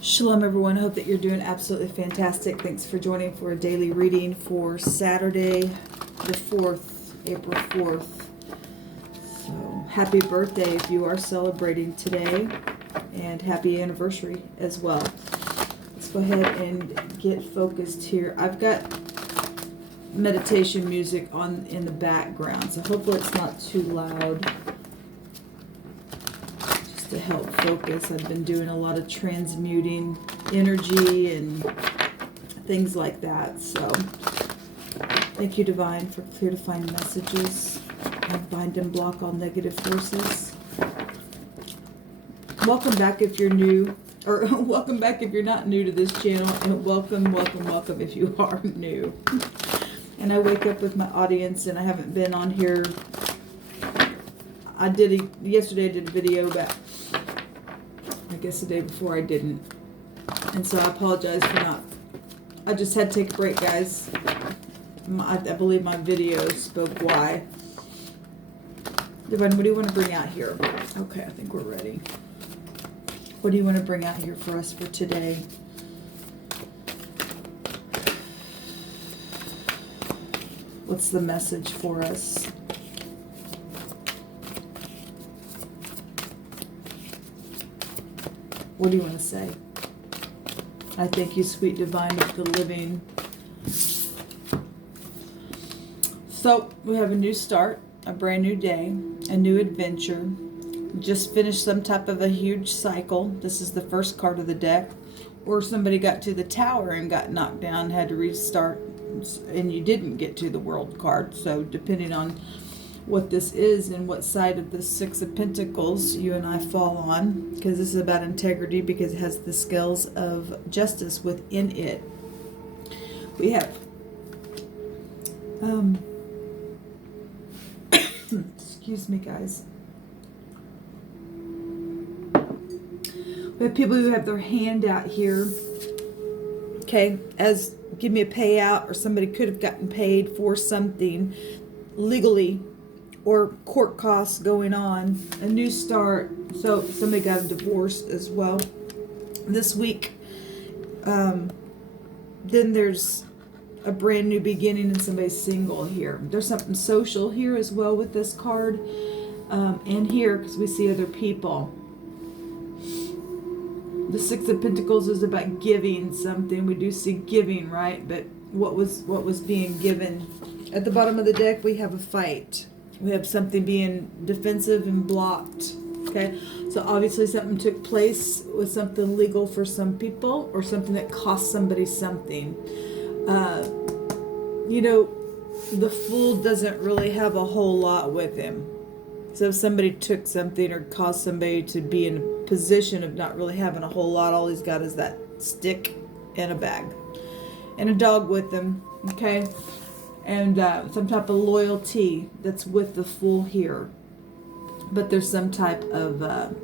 Shalom everyone, hope that you're doing absolutely fantastic. Thanks for joining for a daily reading for Saturday the 4th, April 4th. So happy birthday if you are celebrating today, and happy anniversary as well. Let's go ahead and get focused here. I've got meditation music on in the background, so hopefully it's not too loud. To help focus, I've been doing a lot of transmuting energy and things like that. So thank you, Divine, for clear to find messages and bind and block all negative forces. Welcome back if you're new, or welcome back if you're not new to this channel, and welcome if you are new. And I wake up with my audience, and I haven't been on here. Yesterday I did a video, but I guess the day before I didn't. And so I apologize for not. I just had to take a break, guys. I believe my video spoke why. Divine, what do you want to bring out here? Okay, I think we're ready. What do you want to bring out here for us for today? What's the message for us? What do you want to say? I thank you, sweet divine of the living. So we have a new start, a brand new day, a new adventure. Just finished some type of a huge cycle. This is the first card of the deck. Or somebody got to the tower and got knocked down, had to restart, and you didn't get to the world card. So depending on what this is and what side of the Six of Pentacles you and I fall on, because this is about integrity, because it has the scales of justice within it. We have excuse me, guys. We have people who have their hand out here, okay, as give me a payout, or somebody could have gotten paid for something legally, or court costs going on, a new start. So somebody got a divorce as well this week. Then there's a brand new beginning, and somebody's single here. There's something social here as well with this card, and here, because we see other people. The Six of Pentacles is about giving something. We do see giving, right? But what was being given? At the bottom of the deck, we have a fight. We have something being defensive and blocked. Okay, so obviously something took place with something legal for some people, or something that cost somebody something. You know, the Fool doesn't really have a whole lot with him. So if somebody took something or caused somebody to be in a position of not really having a whole lot, all he's got is that stick and a bag and a dog with him. Okay. And some type of loyalty that's with the Fool here. But there's some type of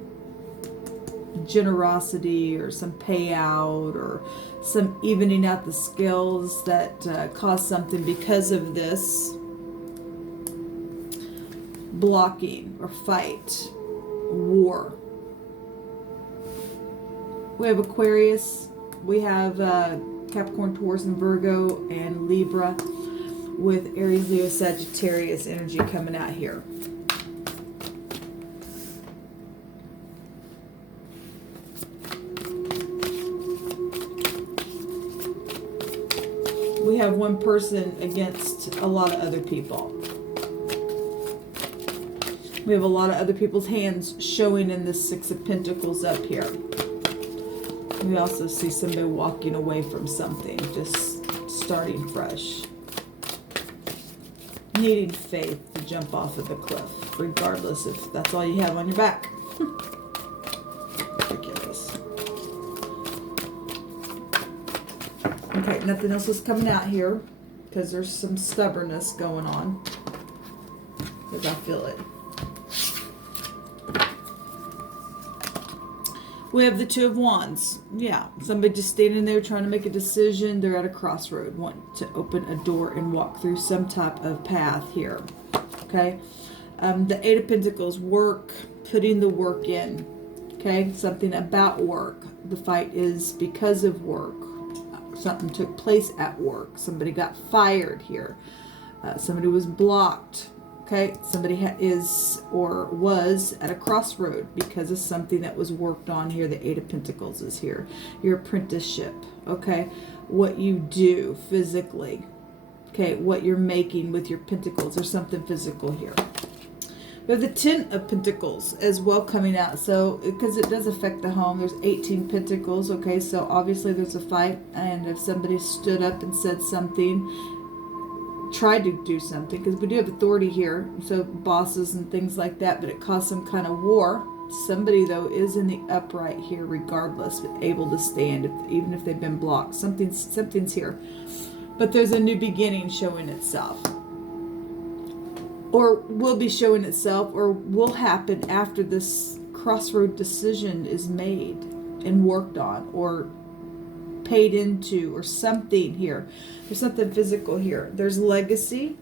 generosity, or some payout, or some evening out the scales that caused something because of this blocking or fight, war. We have Aquarius. We have Capricorn, Taurus, and Virgo, and Libra, with Aries, Leo, Sagittarius energy coming out here. We have one person against a lot of other people. We have a lot of other people's hands showing in this Six of Pentacles up here. We also see somebody walking away from something, just starting fresh. Needing faith to jump off of the cliff, regardless if that's all you have on your back. Ridiculous. Okay, nothing else is coming out here, because there's some stubbornness going on, because I feel it. We have the Two of Wands. Yeah, somebody just standing there trying to make a decision. They're at a crossroad, want to open a door and walk through some type of path here. Okay, the Eight of Pentacles, work, putting the work in. Okay, something about work. The fight is because of work. Something took place at work. Somebody got fired here. Somebody was blocked. Okay, somebody is or was at a crossroad because of something that was worked on here. The Eight of Pentacles is here. Your apprenticeship. Okay, what you do physically. Okay, what you're making with your pentacles. There's something physical here. We have the Ten of Pentacles as well coming out. So, because it does affect the home, there's 18 Pentacles. Okay, so obviously there's a fight. And if somebody stood up and said something, tried to do something, because we do have authority here. So bosses and things like that, but it caused some kind of war. Somebody, though, is in the upright here regardless, but able to stand, even if they've been blocked. Something's here. But there's a new beginning showing itself. Or will be showing itself, or will happen after this crossroad decision is made and worked on, or paid into, or something here. There's something physical here. There's legacy.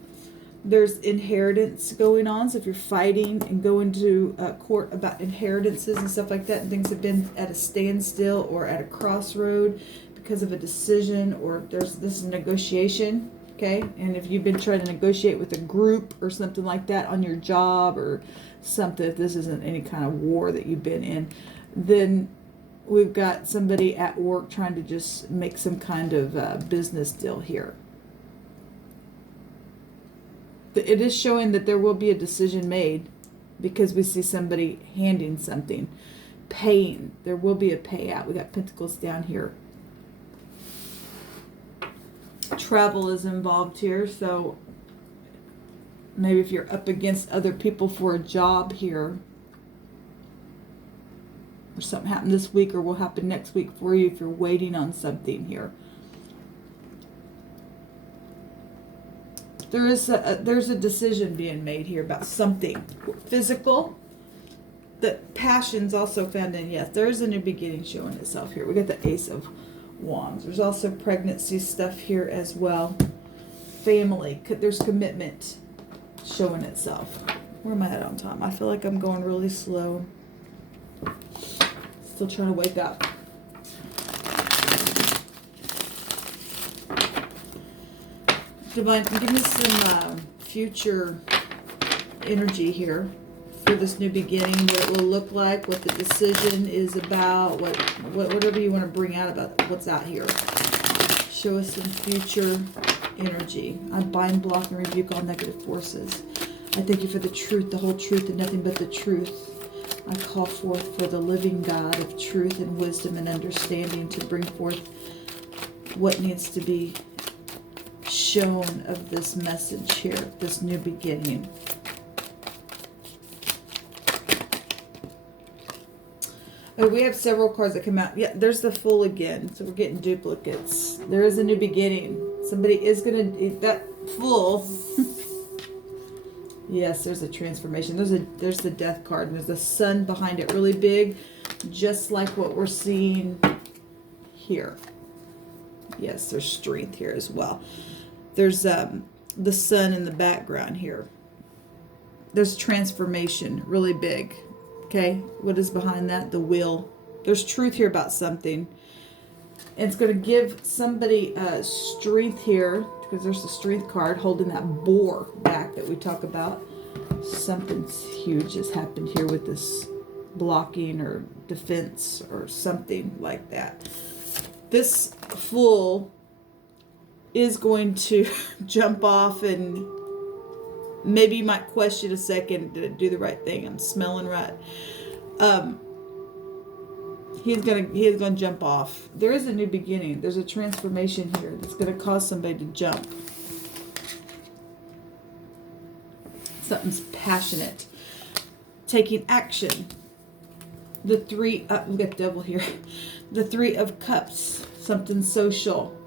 There's inheritance going on. So if you're fighting and going to court about inheritances and stuff like that, and things have been at a standstill or at a crossroad because of a decision, or there's this negotiation. Okay, and if you've been trying to negotiate with a group or something like that on your job or something, if this isn't any kind of war that you've been in, then we've got somebody at work trying to just make some kind of business deal here. It is showing that there will be a decision made because we see somebody handing something, paying. There will be a payout. We got Pentacles down here. Travel is involved here, so maybe if you're up against other people for a job here, or something happened this week or will happen next week for you if you're waiting on something here. There's a decision being made here about something physical. The passion's also found in, yes, there is a new beginning showing itself here. We got the Ace of Wands. There's also pregnancy stuff here as well. Family. There's commitment showing itself. Where am I at on time? I feel like I'm going really slow. Still trying to wake up. Divine, give me some future energy here for this new beginning, what it will look like, what the decision is about, whatever you want to bring out about what's out here. Show us some future energy. I bind, block, and rebuke all negative forces. I thank you for the truth, the whole truth, and nothing but the truth. I call forth for the living God of truth and wisdom and understanding to bring forth what needs to be shown of this message here, this new beginning. Oh, we have several cards that come out. Yeah, there's the Fool again. So we're getting duplicates. There is a new beginning. Somebody is going to... That Fool... Yes, there's a transformation. There's the Death card. And there's the Sun behind it really big. Just like what we're seeing here. Yes, there's strength here as well. There's the Sun in the background here. There's transformation really big. Okay, what is behind that? The Wheel. There's truth here about something. And it's going to give somebody strength here, because there's the Strength card holding that boar back that we talk about. Something's huge has happened here with this blocking or defense or something like that. This Fool is going to jump off, and maybe you might question a second, did it do the right thing? I'm smelling right. He is gonna jump off. There is a new beginning. There's a transformation here that's gonna cause somebody to jump. Something's passionate. Taking action. The Three, we got Devil here. The Three of Cups. Something social.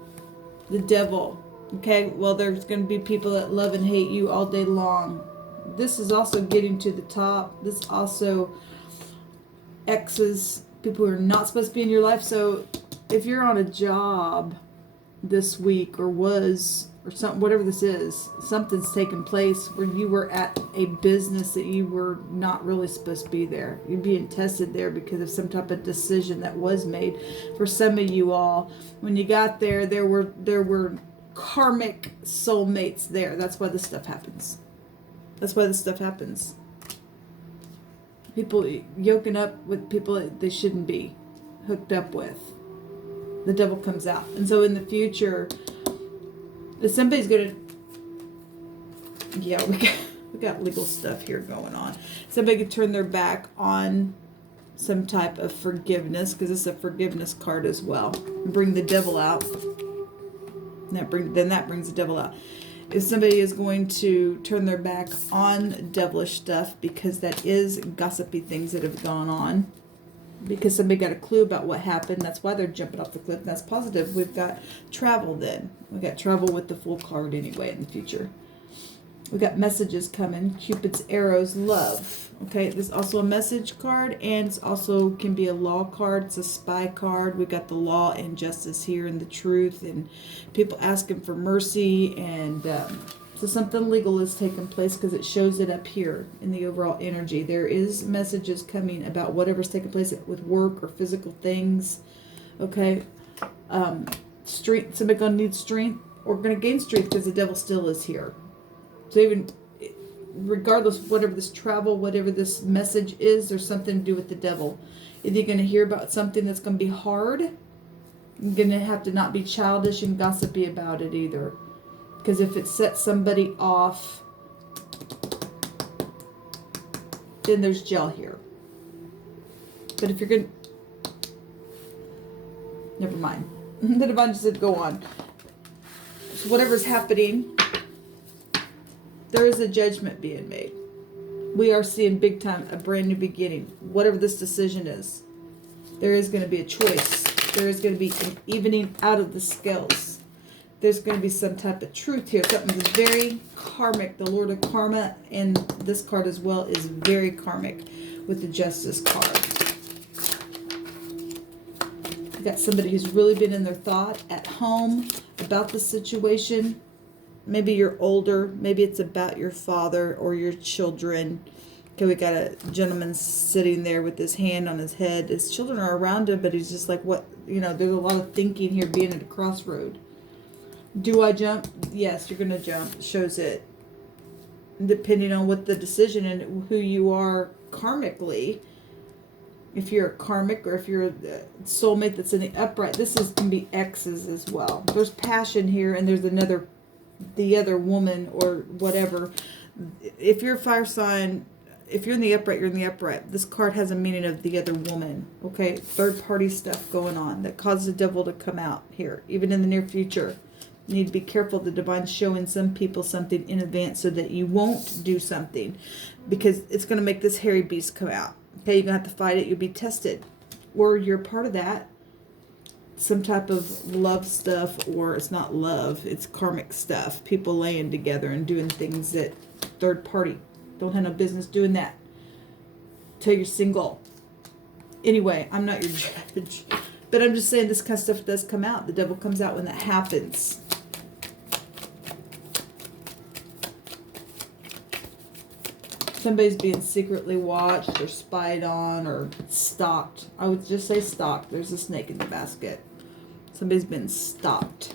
The Devil. Okay, well, there's going to be people that love and hate you all day long. This is also getting to the top. This also exes, people who are not supposed to be in your life. So if you're on a job this week, or was, or something, whatever this is, something's taken place where you were at a business that you were not really supposed to be there. You're being tested there because of some type of decision that was made. For some of you all, when you got there, there were karmic soulmates there. That's why this stuff happens. That's why this stuff happens. People yoking up with people that they shouldn't be hooked up with. The devil comes out. And so in the future, if somebody's gonna, yeah, we got legal stuff here going on. Somebody could turn their back on some type of forgiveness, because it's a forgiveness card as well. Bring the devil out. That brings the devil out. If somebody is going to turn their back on devilish stuff, because that is gossipy things that have gone on, because somebody got a clue about what happened, that's why they're jumping off the cliff. That's positive. We've got travel then. We got travel with the full card anyway in the future. We got messages coming. Cupid's arrows, love. Okay, there's also a message card, and it's also can be a law card. It's a spy card. We got the law and justice here, and the truth, and people asking for mercy, and so something legal is taking place because it shows it up here in the overall energy. There is messages coming about whatever's taking place with work or physical things. Okay, strength. Somebody gonna need strength or gonna gain strength because the devil still is here. So even regardless of whatever this travel, whatever this message is, there's something to do with the devil. Either you're going to hear about something that's going to be hard, you're going to have to not be childish and gossipy about it either. Because if it sets somebody off, then there's jail here. But if you're going to, never mind. The divine just said go on. So whatever's happening, there is a judgment being made. We are seeing big time a brand new beginning. Whatever this decision is, there is going to be a choice. There is going to be an evening out of the scales. There's going to be some type of truth here. Something that's very karmic. The Lord of Karma, and this card as well, is very karmic with the Justice card. You got somebody who's really been in their thought at home about the situation. Maybe you're older. Maybe it's about your father or your children. Okay, we got a gentleman sitting there with his hand on his head. His children are around him, but he's just like, what? You know, there's a lot of thinking here, being at a crossroad. Do I jump? Yes, you're going to jump. It shows it. Depending on what the decision and who you are karmically. If you're a karmic or if you're a soulmate that's in the upright, this can be exes as well. There's passion here, and there's the other woman or whatever. If you're a fire sign, if you're in the upright, you're in the upright. This card has a meaning of the other woman. Okay, third party stuff going on that causes the devil to come out here, even in the near future. You need to be careful. The divine's showing some people something in advance so that you won't do something, because it's going to make this hairy beast come out. Okay, you're going to have to fight it. You'll be tested, or you're part of that. Some type of love stuff, or it's not love, it's karmic stuff. People laying together and doing things that third party don't have no business doing that till you're single. Anyway, I'm not your judge, but I'm just saying this kind of stuff does come out. The devil comes out when that happens. Somebody's being secretly watched or spied on or stalked. I would just say stalked. There's a snake in the basket. Somebody's been stalked.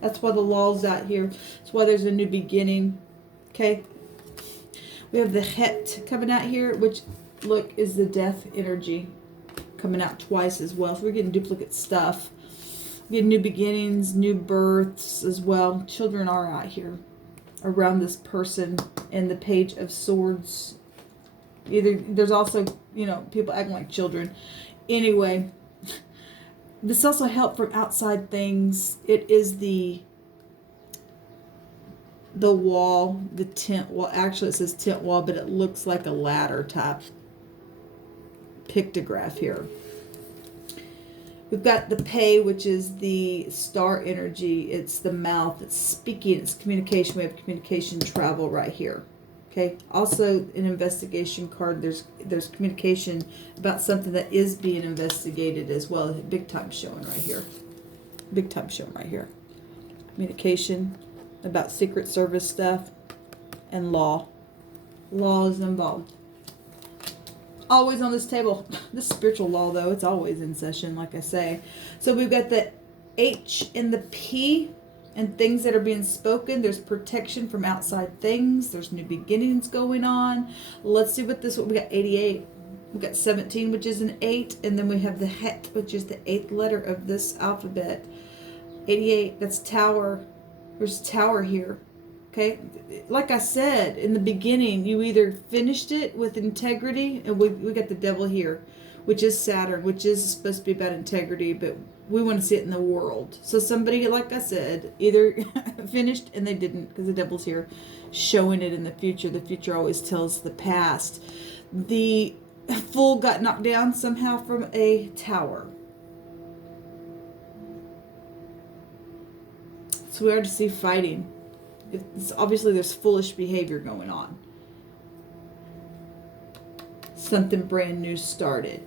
That's why the law's out here. That's why there's a new beginning. Okay. We have the het coming out here, which, look, is the death energy coming out twice as well. So we're getting duplicate stuff. We get new beginnings, new births as well. Children are out here around this person, and the Page of Swords. There's also, you know, people acting like children. Anyway, this also help from outside things. It is the wall, the tent wall. Actually, it says tent wall, but it looks like a ladder type pictograph here. We've got the pay, which is the star energy. It's the mouth. It's speaking. It's communication. We have communication travel right here. Okay. Also, an investigation card. There's communication about something that is being investigated as well. Big time showing right here. Big time showing right here. Communication. about Secret Service stuff and law. Law is involved. Always on this table. This spiritual law, though, it's always in session, like I say. So we've got the H and the P and things that are being spoken. There's protection from outside things. There's new beginnings going on. Let's see what we got 88. We got 17, which is an 8. And then we have the Het, which is the 8th letter of this alphabet. 88, that's Tower. There's Tower here. Okay, like I said in the beginning, you either finished it with integrity, and we got the Devil here, which is Saturn, which is supposed to be about integrity, but we want to see it in the world. So somebody, like I said, either finished and they didn't, because the Devil's here, showing it in the future. The future always tells the past. The Fool got knocked down somehow from a tower. So we already see fighting. Obviously there's foolish behavior going on. Something brand new started.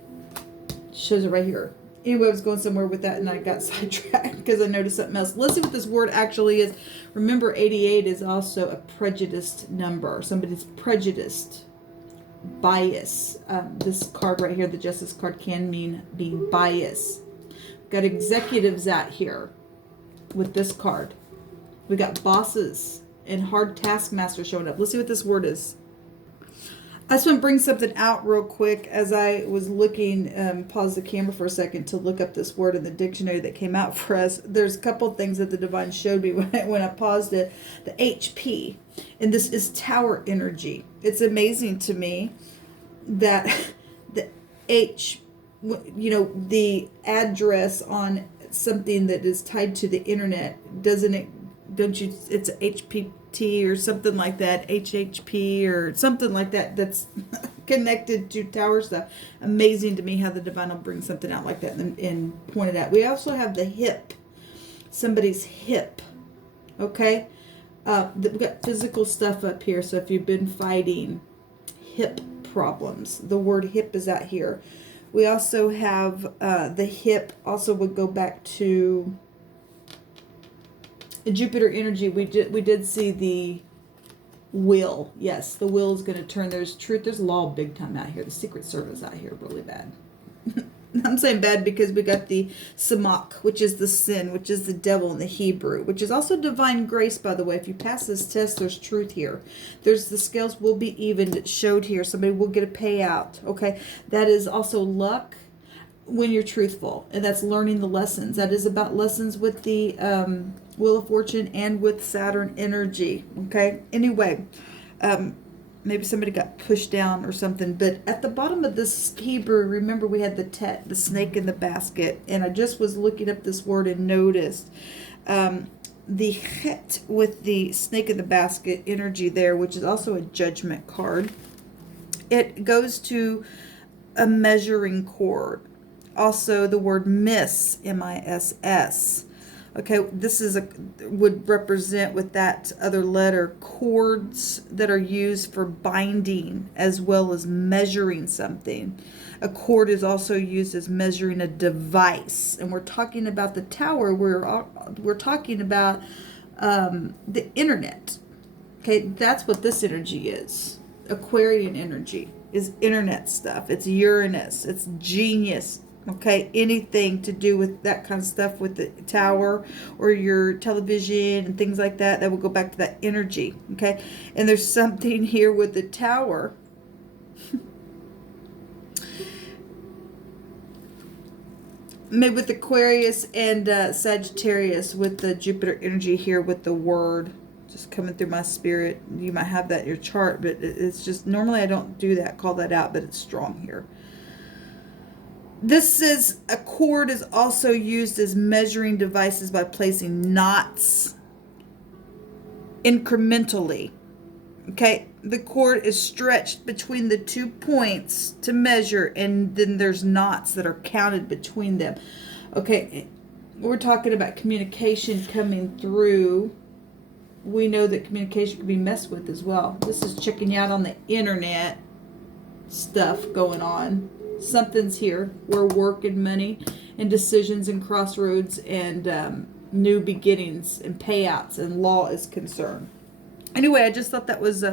Shows it right here. Anyway, I was going somewhere with that and I got sidetracked because I noticed something else. Let's see what this word actually is. Remember, 88 is also a prejudiced number. Somebody's prejudiced. Bias. This card right here, the Justice card, can mean being biased. Got executives out here with this card. We got bosses and hard taskmasters showing up. Let's see what this word is. I just want to bring something out real quick as I was looking, pause the camera for a second to look up this word in the dictionary that came out for us. There's a couple of things that the Divine showed me when I paused it. The HP, and this is tower energy. It's amazing to me that the H, you know, the address on something that is tied to the internet, don't you, it's HPT or something like that, HHP or something like that, that's connected to tower stuff. Amazing to me how the Divine will bring something out like that and point it out. We also have the hip, somebody's hip, okay? We've got physical stuff up here, so if you've been fighting hip problems, the word hip is out here. We also have the hip, also would go back to Jupiter energy. We did see the will. Yes, the will is going to turn. There's truth. There's law big time out here. The Secret Service out here really bad. I'm saying bad because we got the Samach, which is the sin, which is the devil in the Hebrew, which is also divine grace, by the way. If you pass this test, there's truth here. There's the scales will be even. It's showed here. Somebody will get a payout. Okay. That is also luck when you're truthful. And that's learning the lessons. That is about lessons with the Wheel of Fortune and with Saturn energy. Okay. Anyway, maybe somebody got pushed down or something, but at the bottom of this Hebrew, remember we had the tet, the snake in the basket, and I just was looking up this word and noticed the het with the snake in the basket energy there, which is also a judgment card. It goes to a measuring cord. Also the word miss, M-I-S-S. Okay, this is would represent with that other letter cords that are used for binding as well as measuring something. A cord is also used as measuring a device, and we're talking about the tower. We're talking about the internet. Okay, that's what this energy is. Aquarian energy is internet stuff. It's Uranus. It's genius. Okay, anything to do with that kind of stuff with the tower or your television and things like that, that will go back to that energy. Okay, and there's something here with the tower. Maybe with Aquarius and Sagittarius with the Jupiter energy here with the word just coming through my spirit. You might have that in your chart, but it's just, normally I don't do that, call that out, but it's strong here. This says a cord is also used as measuring devices by placing knots incrementally. Okay, the cord is stretched between the 2 points to measure, and then there's knots that are counted between them. Okay, we're talking about communication coming through. We know that communication can be messed with as well. This is checking you out on the internet stuff going on. Something's here where work and money and decisions and crossroads and new beginnings and payouts and law is concerned. Anyway, I just thought that was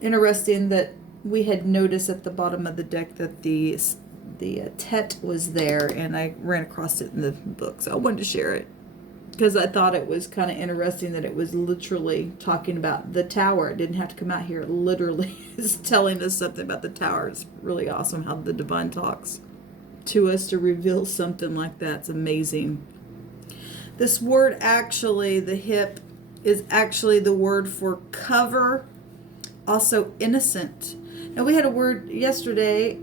interesting that we had noticed at the bottom of the deck that the Tet was there, and I ran across it in the book, so I wanted to share it because I thought it was kind of interesting that it was literally talking about the tower. It didn't have to come out here. It literally is telling us something about the tower. It's really awesome how the divine talks to us to reveal something like that. It's amazing. This word, actually, the hip, is actually the word for cover, also innocent. Now, we had a word yesterday,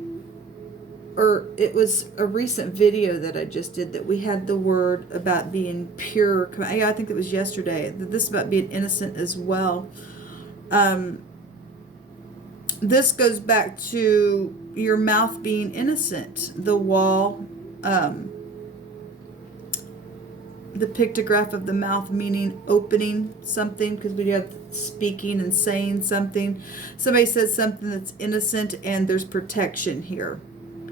or it was a recent video that I just did, that we had the word about being pure. Yeah, I think it was yesterday. This is about being innocent as well. This goes back to your mouth being innocent. The wall, the pictograph of the mouth meaning opening something, because we have speaking and saying something. Somebody says something that's innocent, and there's protection here.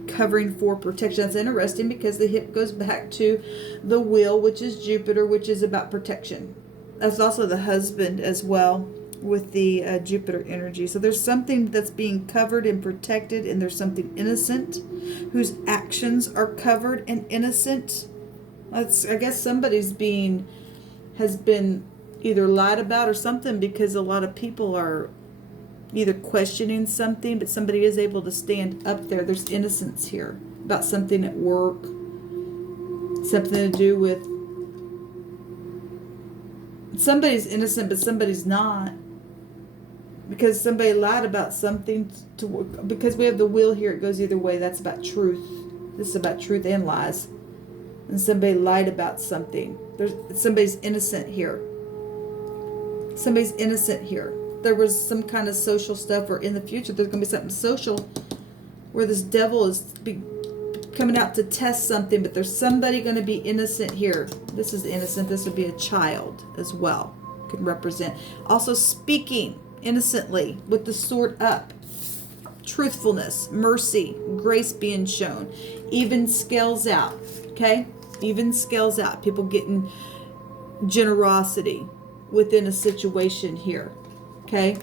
Covering for protection. That's interesting because the hip goes back to the wheel, which is Jupiter, which is about protection. That's also the husband as well with the Jupiter energy. So there's something that's being covered and protected, and there's something innocent whose actions are covered and innocent. That's, I guess somebody's has been either lied about or something, because a lot of people are either questioning something, but somebody is able to stand up there. There's innocence here about something at work, something to do with somebody's innocent, but somebody's not, because somebody lied about something because we have the wheel here. It goes either way. That's about truth. This is about truth and lies. And somebody lied about something. Somebody's innocent here. Somebody's innocent here. There was some kind of social stuff, or in the future there's going to be something social where this devil is coming out to test something, but there's somebody going to be innocent here. This is innocent. This would be a child as well. Could represent. Also speaking innocently with the sword up. Truthfulness, mercy, grace being shown. Even scales out. Okay? Even scales out. People getting generosity within a situation here. Okay?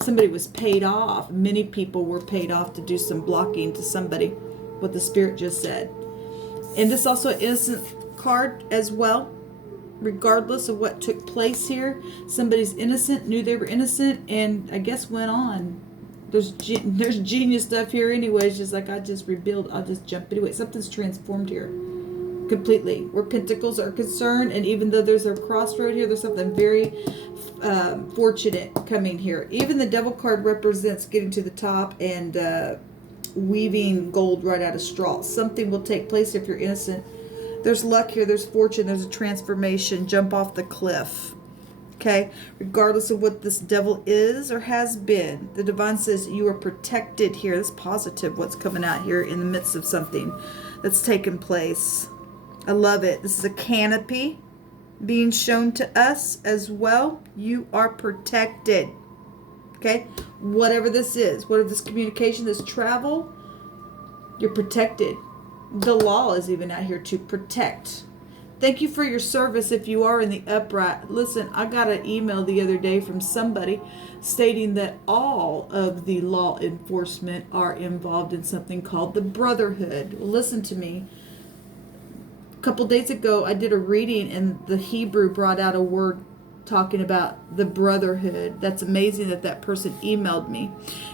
Somebody was paid off. Many people were paid off to do some blocking to somebody, what the Spirit just said. And this also an innocent card as well. Regardless of what took place here, somebody's innocent, knew they were innocent, and I guess went on. There's genius stuff here anyways, just like I just rebuild, I'll just jump anyway. Something's transformed here completely where pentacles are concerned, and even though there's a crossroad here, there's something very fortunate coming here. Even the Devil card represents getting to the top and weaving gold right out of straw. Something will take place if you're innocent. There's luck here, there's fortune, there's a transformation, jump off the cliff. Okay, regardless of what this devil is or has been, the divine says you are protected here. That's positive, what's coming out here in the midst of something that's taken place. I love it. This is a canopy being shown to us as well. You are protected. Okay, whatever this is, whatever this communication, this travel, you're protected. The law is even out here to protect. Thank you for your service if you are in the upright. Listen, I got an email the other day from somebody stating that all of the law enforcement are involved in something called the Brotherhood. Well, listen to me. A couple days ago, I did a reading, and the Hebrew brought out a word talking about the Brotherhood. That's amazing that that person emailed me.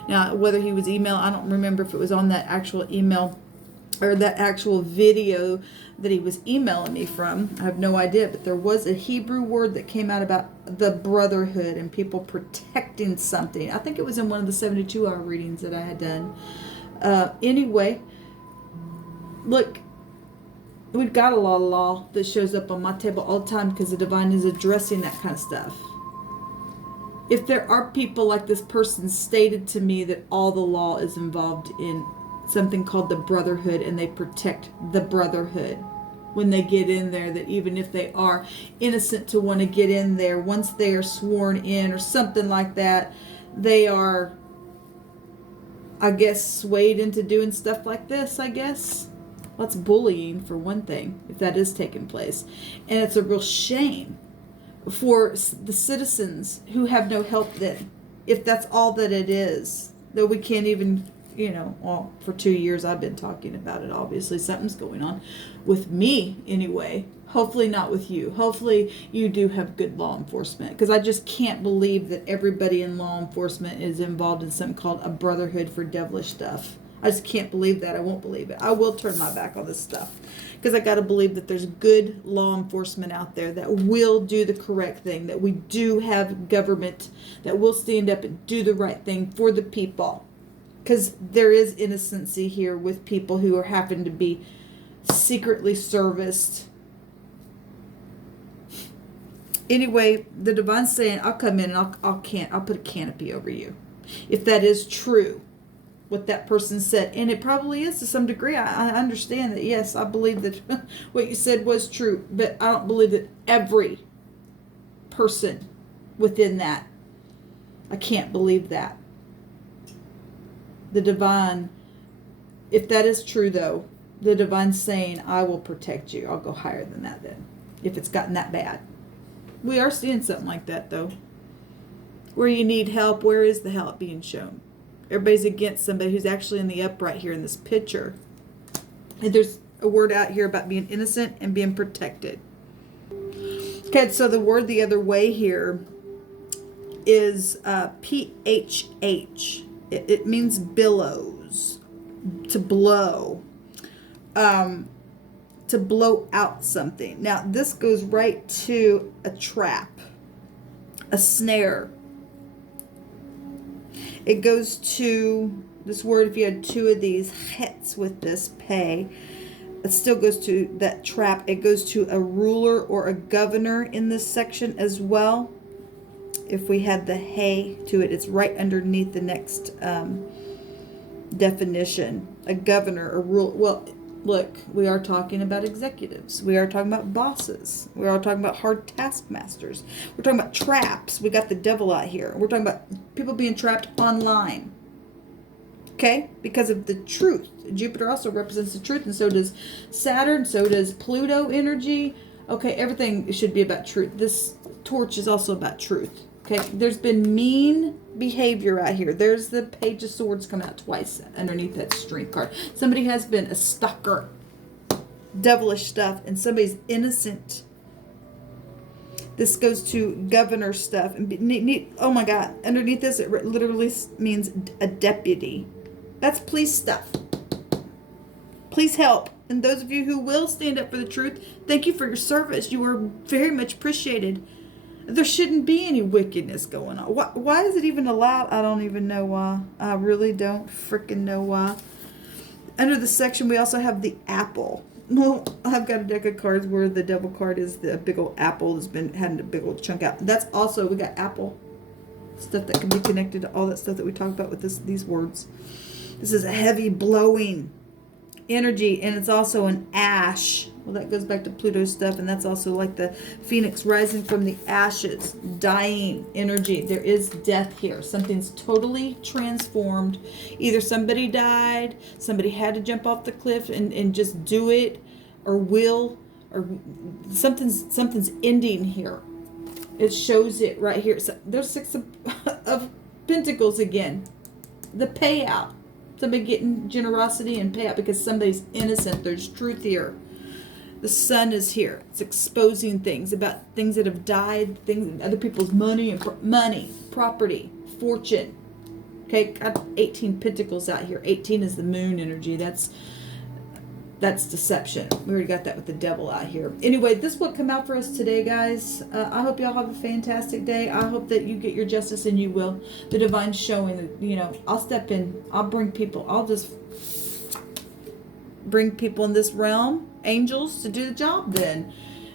Now, whether he was I don't remember if it was on that actual email or that actual video that he was emailing me from. I have no idea, but there was a Hebrew word that came out about the Brotherhood and people protecting something. I think it was in one of the 72-hour readings that I had done. Anyway, look, we've got a lot of law that shows up on my table all the time because the divine is addressing that kind of stuff. If there are people like this person stated to me that all the law is involved in something called the Brotherhood, and they protect the Brotherhood when they get in there, that even if they are innocent to want to get in there, once they are sworn in or something like that, they are, I guess, swayed into doing stuff like this, I guess. Well, that's bullying for one thing, if that is taking place. And it's a real shame for the citizens who have no help then, if that's all that it is. Though we can't even, well, for 2 years I've been talking about it. Obviously something's going on with me anyway. Hopefully not with you. Hopefully you do have good law enforcement, because I just can't believe that everybody in law enforcement is involved in something called a brotherhood for devilish stuff. I just can't believe that. I won't believe it. I will turn my back on this stuff, because I got to believe that there's good law enforcement out there that will do the correct thing, that we do have government that will stand up and do the right thing for the people, because there is innocency here with people who are having to be secretly serviced. Anyway, the divine's saying, I'll come in and I'll put a canopy over you. If that is true, what that person said. And it probably is to some degree. I understand that, yes, I believe that what you said was true. But I don't believe that every person within that. I can't believe that. The divine, if that is true though, the divine's saying, I will protect you. I'll go higher than that then, if it's gotten that bad. We are seeing something like that though. Where you need help, where is the help being shown? Everybody's against somebody who's actually in the upright here in this picture. And there's a word out here about being innocent and being protected. Okay, so the word the other way here is PHH. It means billows, to blow. To blow out something. Now, this goes right to a trap, a snare. It goes to this word, if you had 2 of these hets with this pay, it still goes to that trap. It goes to a ruler or a governor in this section as well. If we had the hay to it, it's right underneath the next definition. A governor, a ruler. Well, look, we are talking about executives. We are talking about bosses. We are talking about hard taskmasters. We're talking about traps. We got the devil out here. We're talking about people being trapped online. Okay? Because of the truth. Jupiter also represents the truth, and so does Saturn, so does Pluto energy. Okay, everything should be about truth. This torch is also about truth. Okay, there's been mean behavior out here. There's the Page of Swords coming out twice underneath that Strength card. Somebody has been a stalker, devilish stuff, and somebody's innocent. This goes to governor stuff. And oh my God, underneath this, it literally means a deputy. That's police stuff. Please help. And those of you who will stand up for the truth, thank you for your service. You are very much appreciated. There shouldn't be any wickedness going on. Why is it even allowed? I don't even know why. I really don't freaking know why. Under the section, we also have the apple. Well, I've got a deck of cards where the devil card is the big old apple that's been having a big old chunk out. That's also, we got apple stuff that can be connected to all that stuff that we talked about with these words. This is a heavy blowing energy, and it's also an ash. Well, that goes back to Pluto stuff, and that's also like the phoenix rising from the ashes, dying energy. There is death here. Something's totally transformed. Either somebody died, somebody had to jump off the cliff and just do it, or something's ending here. It shows it right here. So there's 6 of Pentacles again. The payout. Somebody getting generosity and payout because somebody's innocent. There's truth here. The sun is here. It's exposing things about things that have died, other people's money and property, fortune. Okay, got 18 Pentacles out here. 18 is the moon energy. That's deception. We already got that with the devil out here. Anyway, this will come out for us today, guys. I hope y'all have a fantastic day. I hope that you get your justice, and you will. The divine's showing that, I'll step in. I'll bring people. I'll just bring people in this realm, angels, to do the job then.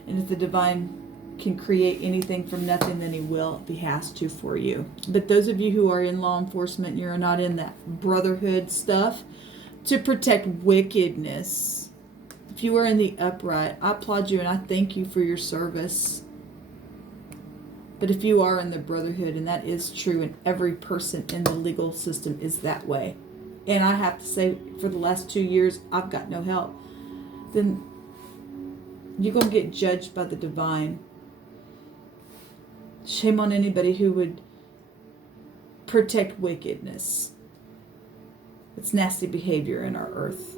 And if the divine can create anything from nothing, then he will if he has to for you. But those of you who are in law enforcement, you're not in that brotherhood stuff to protect wickedness. If you are in the upright, I applaud you and I thank you for your service. But if you are in the brotherhood, and that is true, and every person in the legal system is that way. And I have to say, for the last 2 years, I've got no help. then you're going to get judged by the divine. Shame on anybody who would protect wickedness. It's nasty behavior in our earth.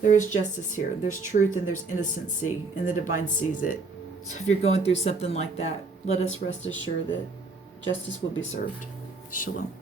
There is justice here. There's truth and there's innocency, and the divine sees it. So if you're going through something like that, let us rest assured that justice will be served. Shalom.